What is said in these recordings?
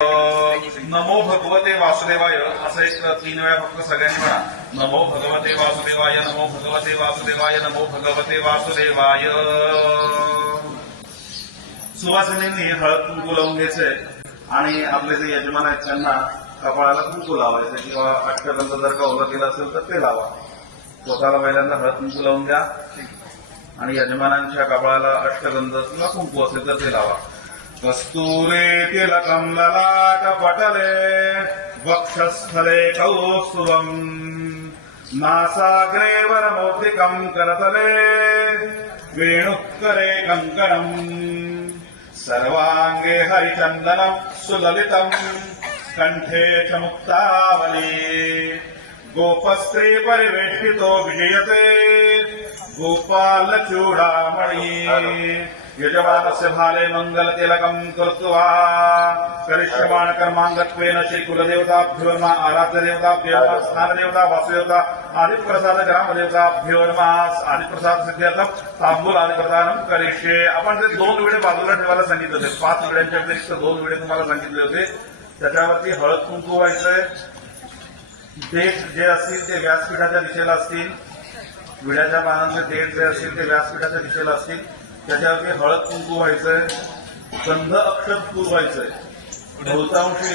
नमो भगवते वासुदेवाय असं एक 3 वेळा फक्त सगळ्यांनी म्हणा. नमो भगवते वासुदेवाय, नमो भगवते वासुदेवाय, नमो भगवते वासुदेवाय. सुवासिनींनी हळद कुंकू लावून घ्यायचंय आणि आपले जे यजमान आहेत त्यांना कपाळाला कुंकू लावायचं किंवा अष्टगंध जर का ओला केला असेल तर ते लावा. स्वतःला पहिल्यांदा हळद कुंकू लावून द्या आणि यजमानांच्या कपाळाला अष्टगंध किंवा कुंकू असेल तर ते लावा. कस्तूरे तिलकं ललाटपटले वक्षस्थले कौस्तुभम् नासाग्रे वरमौक्तिकं करतले वेणुकरे कङ्कणम् सर्वाङ्गे हरिचन्दनं सुललितं कंठे च मुक्तावली गोपस्त्री परिवेष्टितो विजयते गोपालचूडामणि यजमानस्य भाले मंगल तिलकं कृत्वा करिष्यमाण कर्मांगत्वेन श्री कुलदेवताभ्यो नमः. आराध्य देवताभ्यो नमः. स्थानदेवता वासुदेवता आदिप्रसाद ग्रामदेवताभ्यो नमः. आदिप्रसाद सिद्ध्यर्थं तांबूल आदिप्रदानं करिष्ये. आपण ते 2 विडे बाजूला ठेवायला सांगितले होते. 5 विड्यांच्या व्यतिरिक्त 2 विडे तुम्हाला सांगितले होते. त्याच्यावरती हळद कुंकू व्हायचंय. देठ जे असतील ते व्यासपीठाच्या दिशेला असतील. विड्याच्या पानांचे देठ जे असतील ते व्यासपीठाच्या दिशेला असतील. त्याच्यावरती हळद कुंकू व्हायचंय. गंध अक्षत फूल व्हायचंय. बहुतांशी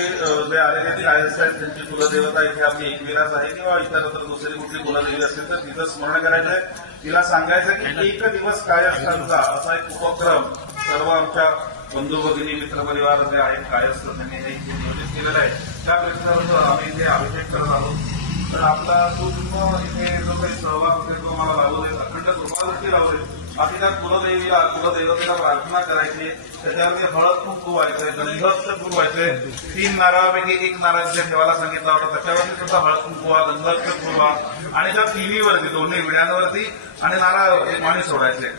जे आलेले ते आयस आहेत त्यांची कुलदेवता इथे आपली एकविराज आहे किंवा इतर दुसरी कुठली कुलदेवी असेल तर तिथं स्मरण करायचंय. तिला सांगायचं की 1 दिवस कायस्थांचा असा एक उपक्रम सर्व आमच्या बंधू भगिनी मित्रपरिवार जे आहेत कायस्थ त्यांनी हे नियोजित केलेलं आहे. त्या प्रश्नावर आम्ही इथे अभिषेक करत आहोत. तर आपला जो इथे जो काही सहभाग होते तो मला लावू देत. अखंड कृपादृष्टी लावू देत. बाकी त्या कुलदेवतेला प्रार्थना करायची. त्याच्यावरती हळद कुंकू व्हायचंय. गंधक्षत फूल व्हायचंय. 3 नारळापैकी 1 नारळ जे ठेवायला सांगितला होता त्याच्यावरती सुद्धा हळद कुंकू व्हा, गंधक्षत फूल व्हा आणि त्या तिन्हीवरती 2 विड्यांवरती आणि नारळ पाणी सोडायचे.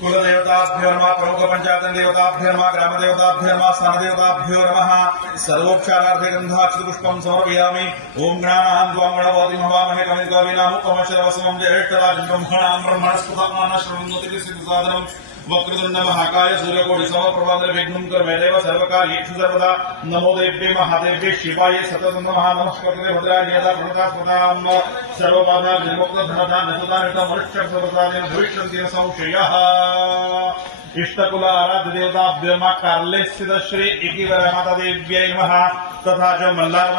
कुलदेवताभ्यो नमः. प्रमुख पंचायतन देवताभ्यो नमः. ग्रामदेवताभ्यो नमः. स्थानदेवताभ्यो नमः. सर्वोपचारार्थे गंधाक्षतपुष्पं समर्पयामि. ओम गणानां त्वां गणपतिं हवामहे कविं कवीनामुपमश्रवसवं ज्येष्ठराजं ब्रह्मणां ब्रह्मणस्पदात्मानः शृण्वन्नोति सिद्धसादनं वक्रतुण्ड महाकाय सूर्यकोटि समप्रभा निर्विघ्नं कुरु मे देव सर्वकार्येषु सर्वदा. नमो देव्ये महादेव्ये शिवाय सततं नमः. नमस्कृते भद्राय नियता प्रणतास्पदां सर्वबाधा विमुक्त धनधा नसुदानिता मनुष्यप्रसादेन भविष्यन्ति न संशयः. इष्टकुल आराध्य देवताभ्यो नमः. कार्ले स्थित श्री एकीवर माता देव्यै नमः. तथा च मल्लार